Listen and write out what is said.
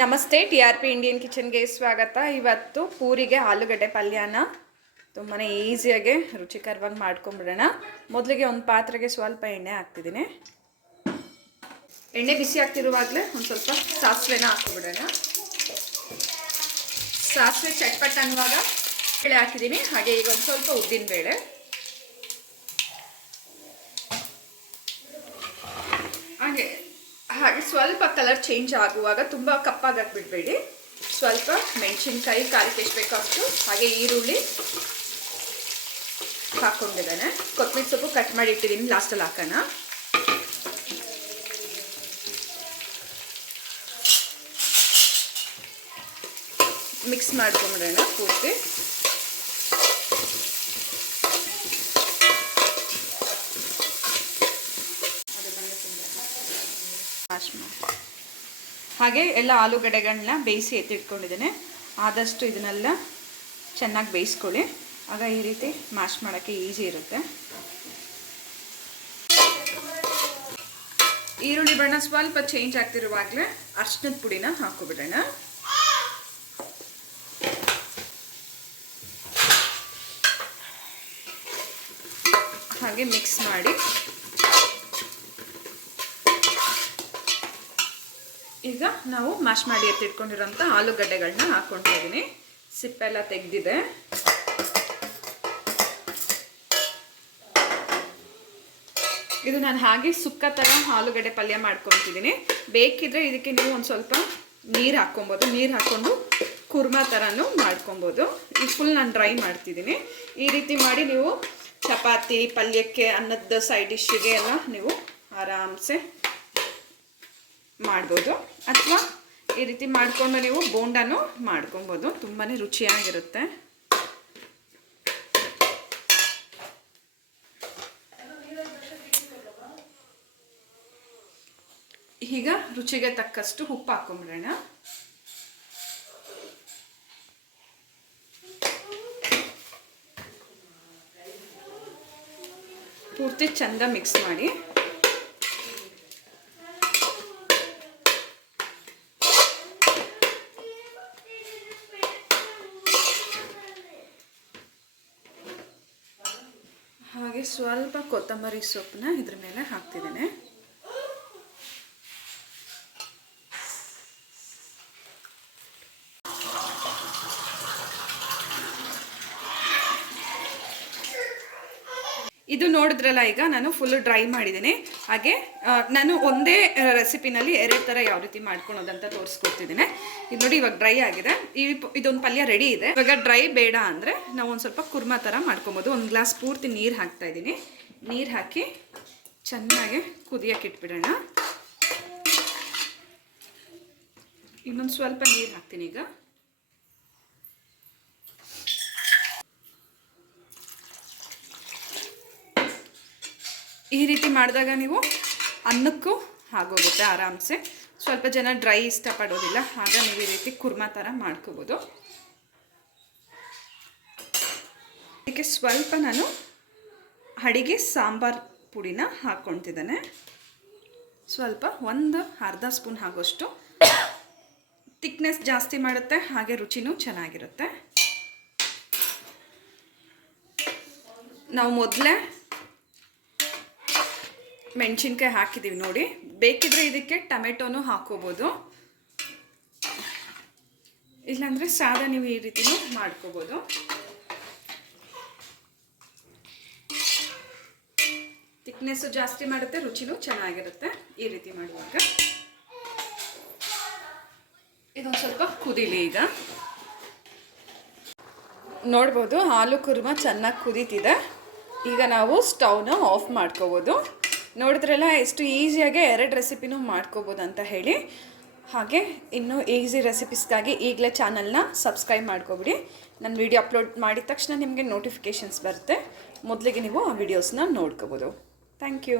ನಮಸ್ತೆ, T R P Indian ಕಿಚನ್ಗೆ ಸ್ವಾಗತ. ಇವತ್ತು ಪೂರಿಗೆ ಆಲೂಗಡ್ಡೆ ಪಲ್ಯನ ತುಂಬಾ ಈಸಿಯಾಗಿ, ರುಚಿಕರವಾಗಿ ಮಾಡ್ಕೊಂಬಿಡೋಣ. ಮೊದಲಿಗೆ ಒಂದು ಪಾತ್ರೆಗೆ ಸ್ವಲ್ಪ ಎಣ್ಣೆ ಹಾಕ್ತಿದ್ದೀನಿ. ಎಣ್ಣೆ ಬಿಸಿ ಆಗ್ತಿರುವಾಗಲೇ ಒಂದು ಸ್ವಲ್ಪ ಸಾಸಿವೆನ ಹಾಕ್ಬಿಡೋಣ. ಸಾಸಿವೆ ಚಟ್ಪಟ್ ಅನ್ನುವಾಗ ಬೇಳೆ ಹಾಕಿದ್ದೀನಿ. ಹಾಗೆ ಈಗ ಒಂದು ಸ್ವಲ್ಪ ಉದ್ದಿನ ಬೇಳೆ. ಹಾಗೆ ಹಾಗೆ ಸ್ವಲ್ಪ ಕಲರ್ ಚೇಂಜ್ ಆಗುವಾಗ ತುಂಬ ಕಪ್ಪಾಗಕ್ಕೆ ಬಿಡಬೇಡಿ ಸ್ವಲ್ಪ ಮೆಣಸಿನ್ಕಾಯಿ ಕಾಲಿಗೆ ಎಷ್ಟು ಬೇಕೋ ಅಷ್ಟು. ಹಾಗೆ ಈರುಳ್ಳಿ ಹಾಕ್ಕೊಂಡಿದ್ದಾನೆ ಕೊತ್ತಂಬರಿ ಸೊಪ್ಪು ಕಟ್ ಮಾಡಿ ಇಟ್ಟಿದ್ದೀನಿ ಲಾಸ್ಟಲ್ಲಿ ಹಾಕೋಣ. ಮಿಕ್ಸ್ ಮಾಡ್ಕೊಂಬಿಡೋಣ ಪೂರ್ತಿ ವಾಶ್ ಮಾಡಿ ಹಾಗೆ ಎಲ್ಲ ಆಲೂಗಡ್ಡೆಗಳನ್ನ ಬೇಯಿಸಿ ಎತ್ತಿಟ್ಕೊಂಡಿದ್ದೇನೆ. ಆದಷ್ಟು ಇದನ್ನೆಲ್ಲ ಚೆನ್ನಾಗಿ ಬೇಯಿಸ್ಕೊಳ್ಳಿ. ಆಗ ಈ ರೀತಿ ಮ್ಯಾಶ್ ಮಾಡೋಕ್ಕೆ ಈಸಿ ಇರುತ್ತೆ. ಈರುಳ್ಳಿ ಬಣ್ಣ ಸ್ವಲ್ಪ ಚೇಂಜ್ ಆಗ್ತಿರುವಾಗಲೇ ಅರ್ಶಿನದ ಪುಡಿನ ಹಾಕೋಬಿಡೋಣ ಹಾಗೆ ಮಿಕ್ಸ್ ಮಾಡಿ ಈಗ ನಾವು ಮ್ಯಾಶ್ ಮಾಡಿ ಎತ್ತಿಟ್ಕೊಂಡಿರೋಂಥ ಆಲೂಗಡ್ಡೆಗಳನ್ನ ಹಾಕ್ಕೊಳ್ತಾ ಸಿಪ್ಪೆಲ್ಲ ತೆಗೆದಿದೆ. ಇದು ನಾನು ಹಾಗೆ ಸುಕ್ಕ ಥರ ಆಲೂಗಡ್ಡೆ ಪಲ್ಯ ಮಾಡ್ಕೊತಿದ್ದೀನಿ ಬೇಕಿದ್ರೆ ಇದಕ್ಕೆ ನೀವು ಒಂದು ಸ್ವಲ್ಪ ನೀರು ಹಾಕ್ಕೊಬೋದು ನೀರು ಹಾಕ್ಕೊಂಡು ಕುರ್ಮಾ ಥರನೂ ಮಾಡ್ಕೊಬೋದು ಈ ಫುಲ್ ನಾನು ಡ್ರೈ ಮಾಡ್ತಿದ್ದೀನಿ ಈ ರೀತಿ ಮಾಡಿ ನೀವು ಚಪಾತಿ, ಪಲ್ಯಕ್ಕೆ ಅನ್ನದ ಸೈಡ್ ಡಿಶ್ಶಿಗೆ ಎಲ್ಲ ನೀವು ಆರಾಮ್ಸೆ ಮಾಡ್ಬೋದು ಅಥವಾ ಈ ರೀತಿ ಮಾಡಿಕೊಂಡು ನೀವು ಬೋಂಡನೂ ಮಾಡ್ಕೊಬೋದು. ತುಂಬಾ ರುಚಿಯಾಗಿರುತ್ತೆ. ಈಗ ರುಚಿಗೆ ತಕ್ಕಷ್ಟು ಉಪ್ಪು ಹಾಕೊಂಬಿಡೋಣ. ಪೂರ್ತಿ ಚಂದ ಮಿಕ್ಸ್ ಮಾಡಿ. ಹಾಗೆ ಸ್ವಲ್ಪ ಕೊತ್ತಂಬರಿ ಸೊಪ್ಪನ್ನ ಇದ್ರ ಮೇಲೆ ಹಾಕ್ತಿದ್ದೇನೆ. ಇದು ನೋಡಿದ್ರಲ್ಲ ಈಗ, ನಾನು ಫುಲ್ ಡ್ರೈ ಮಾಡಿದ್ದೀನಿ. ಹಾಗೆ ನಾನು ಒಂದೇ ರೆಸಿಪಿನಲ್ಲಿ ಎರಡು ಥರ ಯಾವ ರೀತಿ ಮಾಡ್ಕೊಳೋದಂತ ತೋರಿಸ್ಕೊಡ್ತಿದ್ದೀನಿ. ಇದು ನೋಡಿ ಇವಾಗ ಡ್ರೈ ಆಗಿದೆ. ಈ ಇದೊಂದು ಪಲ್ಯ ರೆಡಿ ಇದೆ. ಇವಾಗ ಡ್ರೈ ಬೇಡ ಅಂದರೆ ನಾವು ಒಂದು ಸ್ವಲ್ಪ ಕುರ್ಮಾ ಥರ ಮಾಡ್ಕೊಬೋದು. ಒಂದು ಗ್ಲಾಸ್ ಪೂರ್ತಿ ನೀರು ಹಾಕ್ತಾ ಇದ್ದೀನಿ. ನೀರು ಹಾಕಿ ಚೆನ್ನಾಗಿ ಕುದಿಯೋಕೆ ಇಟ್ಬಿಡೋಣ. ಇನ್ನೊಂದು ಸ್ವಲ್ಪ ನೀರು ಹಾಕ್ತೀನಿ ಈಗ. ಈ ರೀತಿ ಮಾಡಿದಾಗ ನೀವು ಅನ್ನಕ್ಕೂ ಆಗೋಗುತ್ತೆ ಆರಾಮ್ಸೆ. ಸ್ವಲ್ಪ ಜನ ಡ್ರೈ ಇಷ್ಟಪಡೋದಿಲ್ಲ, ಆಗ ನೀವು ಈ ರೀತಿ ಕುರ್ಮಾ ಥರ ಮಾಡ್ಕೋಬೋದು. ಇದಕ್ಕೆ ಸ್ವಲ್ಪ ನಾನು ಅಡಿಗೆ ಸಾಂಬಾರು ಪುಡಿನ ಹಾಕ್ಕೊಳ್ತಿದ್ದಾನೆ. ಸ್ವಲ್ಪ ಒಂದು ಅರ್ಧ ಸ್ಪೂನ್ ಆಗೋಷ್ಟು ತಿಕ್ನೆಸ್ ಜಾಸ್ತಿ ಮಾಡುತ್ತೆ, ಹಾಗೆ ರುಚಿನೂ ಚೆನ್ನಾಗಿರುತ್ತೆ. ನಾವು ಮೊದಲೇ ಮೆಣಸಿನ್ಕಾಯಿ ಹಾಕಿದ್ದೀವಿ ನೋಡಿ. ಬೇಕಿದ್ರೆ ಇದಕ್ಕೆ ಟೊಮೆಟೊನೂ ಹಾಕೋಬೋದು. ಇಲ್ಲಾಂದರೆ ಸಾದ ನೀವು ಈ ರೀತಿನೂ ಮಾಡ್ಕೋಬೋದು. ತಿಕ್ನೆಸ್ಸು ಜಾಸ್ತಿ ಮಾಡುತ್ತೆ, ರುಚಿನೂ ಚೆನ್ನಾಗಿರುತ್ತೆ. ಈ ರೀತಿ ಮಾಡುವಾಗ. ಇದೊಂದು ಸ್ವಲ್ಪ ಕುದೀಲಿ ಈಗ. ನೋಡ್ಬೋದು, ಹಾಲು ಕುರ್ಮ ಚೆನ್ನಾಗಿ ಕುದೀತಿದೆ. ಈಗ ನಾವು ಸ್ಟವ್ನ ಆಫ್ ಮಾಡ್ಕೋಬೋದು. ನೋಡಿದ್ರಲ್ಲ ಎಷ್ಟು ಈಸಿಯಾಗಿ ಎರಡು ರೆಸಿಪಿನೂ ಮಾಡ್ಕೋಬೋದು ಅಂತ ಹೇಳಿ. ಹಾಗೆ ಇನ್ನೂ ಈಸಿ ರೆಸಿಪೀಸ್ಗಾಗಿ ಈಗಲೇ ಚಾನಲ್ನ ಸಬ್ಸ್ಕ್ರೈಬ್ ಮಾಡ್ಕೊಬಿಡಿ. ನನ್ನ ವಿಡಿಯೋ ಅಪ್ಲೋಡ್ ಮಾಡಿದ ತಕ್ಷಣ ನಿಮಗೆ ನೋಟಿಫಿಕೇಷನ್ಸ್ ಬರುತ್ತೆ. ಮೊದಲಿಗೆ ನೀವು ಆ ವಿಡಿಯೋಸ್ನ ನೋಡ್ಕೋಬೋದು. Thank you.